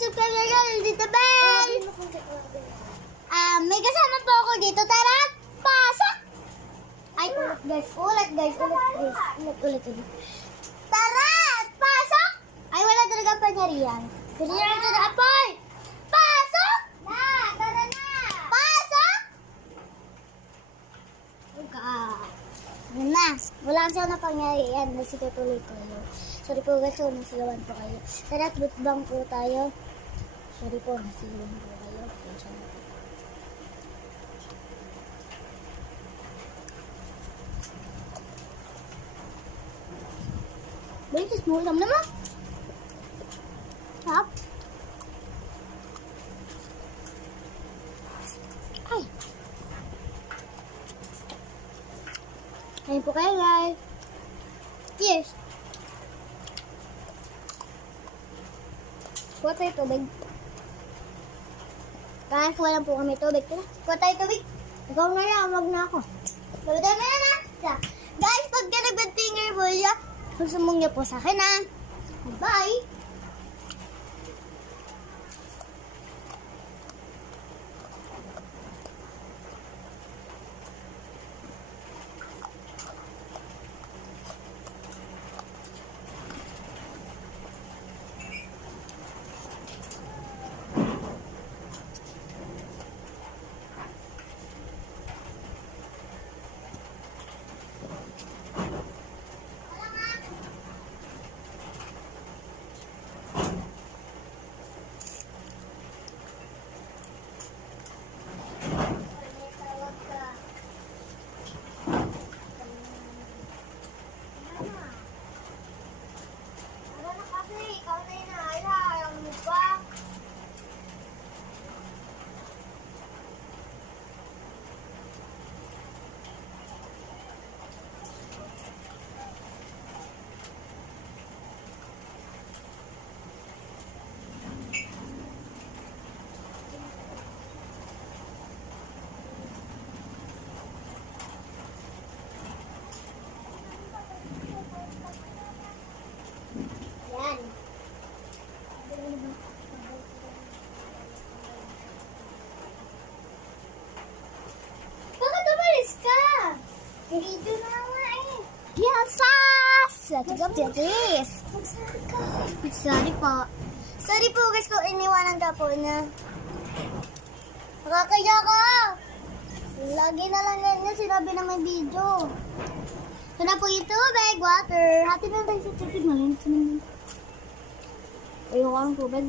subscribe nyo dito, bell! May kasama po ako dito. Tara, pasok! Ay, ulit. Tara, pasok! Ay, wala talaga pangyarihan. Kasi na ito na apoy! Pasok! Tara na! Pasok! Na, wala kasi na pangyarihan. Nasitutuloy ko yun. Sorry po guys, nasigawan po kayo. Tara, butbang po tayo. Sorry po, nasigawan po kayo. Pasensya na po. Balitis mo, alam naman. Hap. Ay. Kain po kayo, guys. Cheers. Kuha tayo tubig. Kahit wala po kami tubig. Kuha tayo tubig. Ikaw na lang, wag na ako. Tubig tayo na. Guys, pag ka nag-finger bowl ya, susumong niyo po sa akin, ha. Bye! Yan. Bakit umalis ka? Dito na nga eh. Yasas! Yes! Sorry po. Sorry po guys kung iniwanan ka po na. Nakakaya ka! Lagi na lang ganyan sinabi na may video. Ito na po yung tubig, water. Hati na tayo sa tubig. Malinis naman. Ayoko ang tubig.